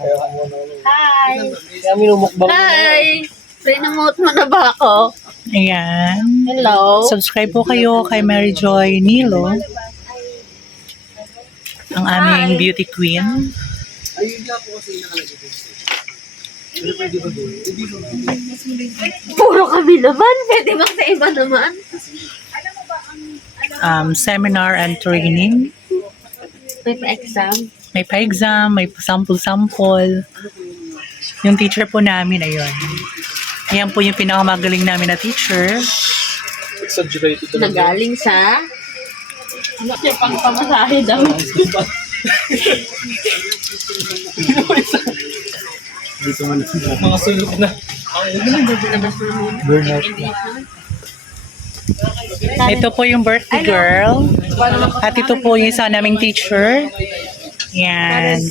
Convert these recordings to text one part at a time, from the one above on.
Hi! Kaya minumukbang mo na. Hi! Pinamote mo na ba ako? Ayan. Hello? Subscribe po kayo kay Mary Joy Nilo, ang aming beauty queen. Ayun nga po kasi nakalagay po. Pero pwede ba doon? Puro kami naman. Pwede bang sa iba naman? Seminar and training. May pa-exam. May pa-exam, may sample-sample. Yung teacher po namin, ayun. Ayan po yung pinakamagaling namin na teacher. Exaggerated na. Nagaling sa... Ano siya pang pamasahe daw? Dito man. Mga sulok na. Burnout na. Ito po yung birthday girl. At ito po yung isa naming teacher. Yan.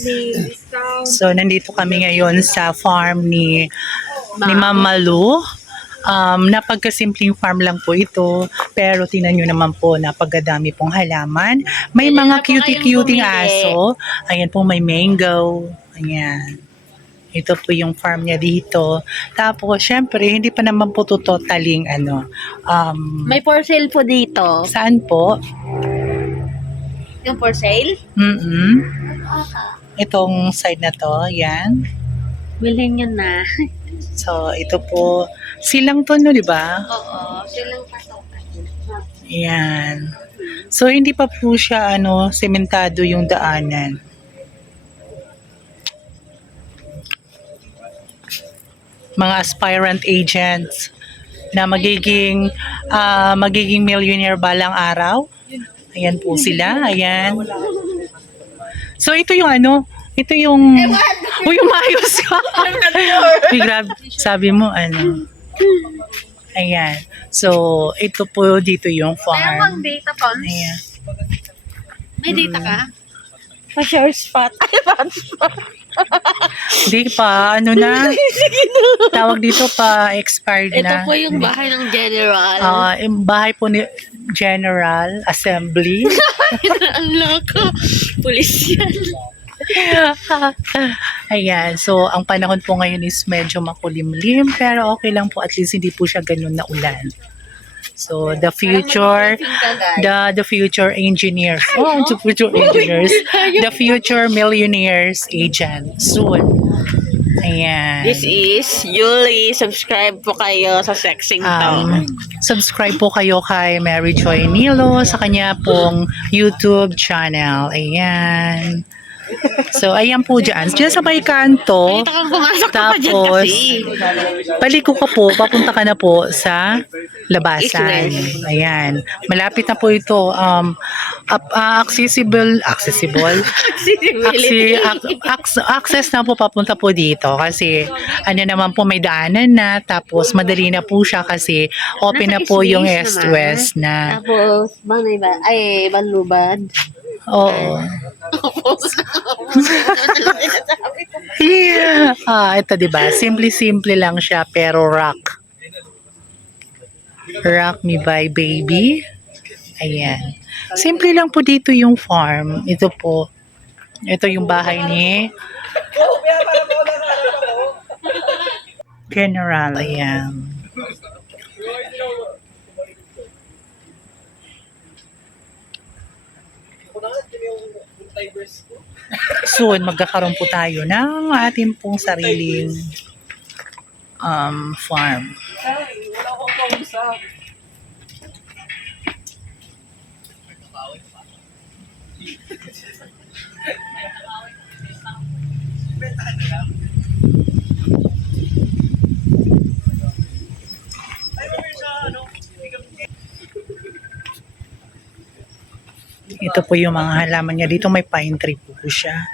So, nandito kami ngayon sa farm ni Ma'am Malu. Napagkasimpleng farm lang po ito. Pero tingnan nyo naman po, napagdami pong halaman. May mga cutie-cutie aso. Ayan po, may mango. Ayan. Ito po yung farm niya dito. Tapos, syempre, hindi pa naman po to totaling May for sale po dito. saan po? Yung for sale? Itong side na to, yan. Bilhin nyo na. So, ito po, silang to, no, di ba? Oo. Silang pasokan. Yan. So, hindi pa po siya, sementado yung daanan. Mga aspirant agents na magiging millionaire balang araw. Ayan po sila. Ayan. So, ito yung ito yung... Uy, umayos ka! Uy, grabe. Sabi mo, Ayan. So, ito po dito yung Meron bang farm. data pons? Ayan. May data ka? Pa-share spot. Ay, pa-spot. Hindi pa, na? Tawag dito pa, expired na. Ito po yung bahay ng general. Yung bahay po ni General Assembly. Ang loko. Pulis yan. Ayan, so ang panahon po ngayon is medyo makulimlim, pero okay lang po, at least hindi po siya ganun na ulan. So the future engineers, the future engineers, the future millionaires agent soon. Ayan. This is Yuli. Subscribe po kayo sa Sexing Town. Subscribe po kayo kay Mary Joy Nilo sa kanya pong YouTube channel. Ayan. So, ayan po dyan. Diyan sa may kanto. Kita kang pumasok ka pa dyan Tapos, kasi. paliko ka po, papunta ka na po sa labasan. Ayan. Malapit na po ito. Accessible. Access na po papunta po dito. Kasi, naman po may daanan na. Tapos, madali na po siya kasi open na po yung east-west na. Tapos, Banlubad. Oo. Yeah. Ito diba? Simple lang siya pero rock. Rock me by baby. Ayan. Simple lang po dito yung farm. Ito po. Ito yung bahay ni General. Ayan. Soon, magkakaroon po tayo ng ating pong sariling farm. Wala akong kausap. Ito po yung mga halaman niya. Dito may pine tree po siya.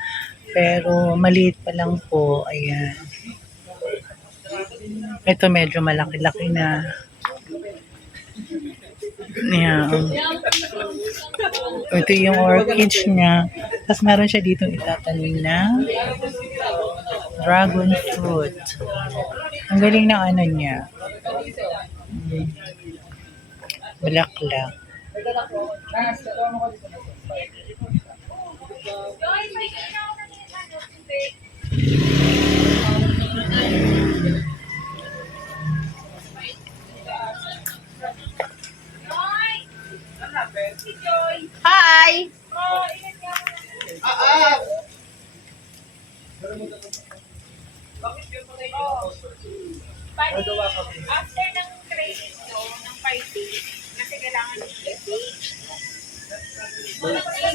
Pero maliit pa lang po. Ayan. Ito medyo malaki-laki na. Ayan. Ito yung orchids niya. Tapos meron siya dito itatanim na dragon fruit. Ang galing ng niya. Bulaklak. Bali, after ng training nyo, ng 5 days, kasi kailangan ng 8 days.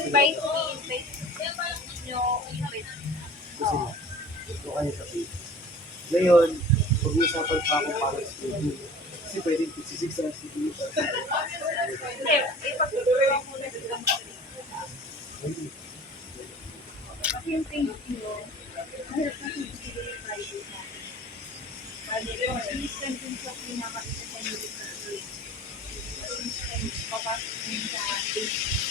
Invite nyo, invite. Kasi gusto kayo sa page. Ngayon, pag-uusapan pa ako para sa schedule. Kasi pwedeng 56 na schedule. Hindi, ipag-tuturuan muna sila mo. Kasi yung training nyo, mahirap na yung Friday na. Bali, consistent yung sa pinaka-isa sa nyo sa week. Consistent, papasok na yun sa ating.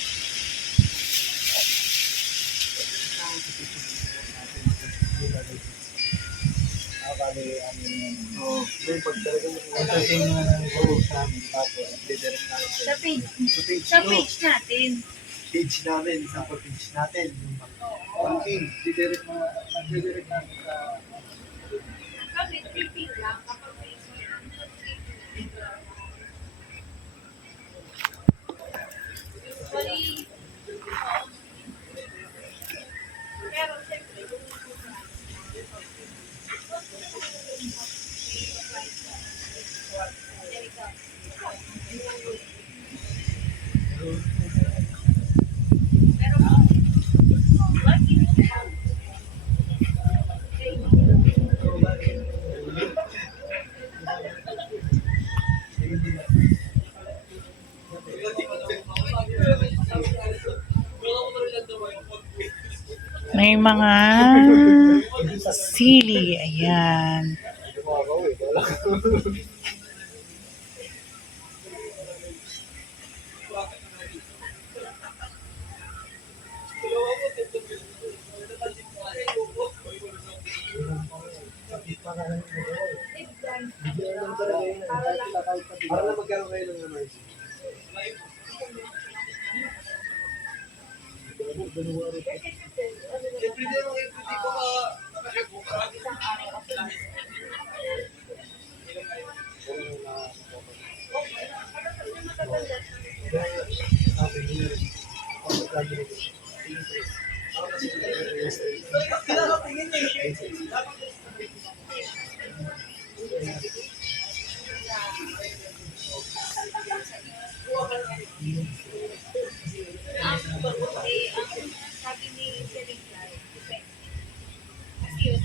Bali, ano yun. Oo. Yung pag talagang entertain na namin sa amin. Tapos, didirect namin. Sa page. Sa page, Sa page natin. Page namin. Isang page natin. One thing. Didirect namin sa... Kami, tripping lang. Kapag may usually, pero siyempre, May mga sili. Ayan. Para na magkaroon kayo ng MRC. sabi ni Selena, kasi yun,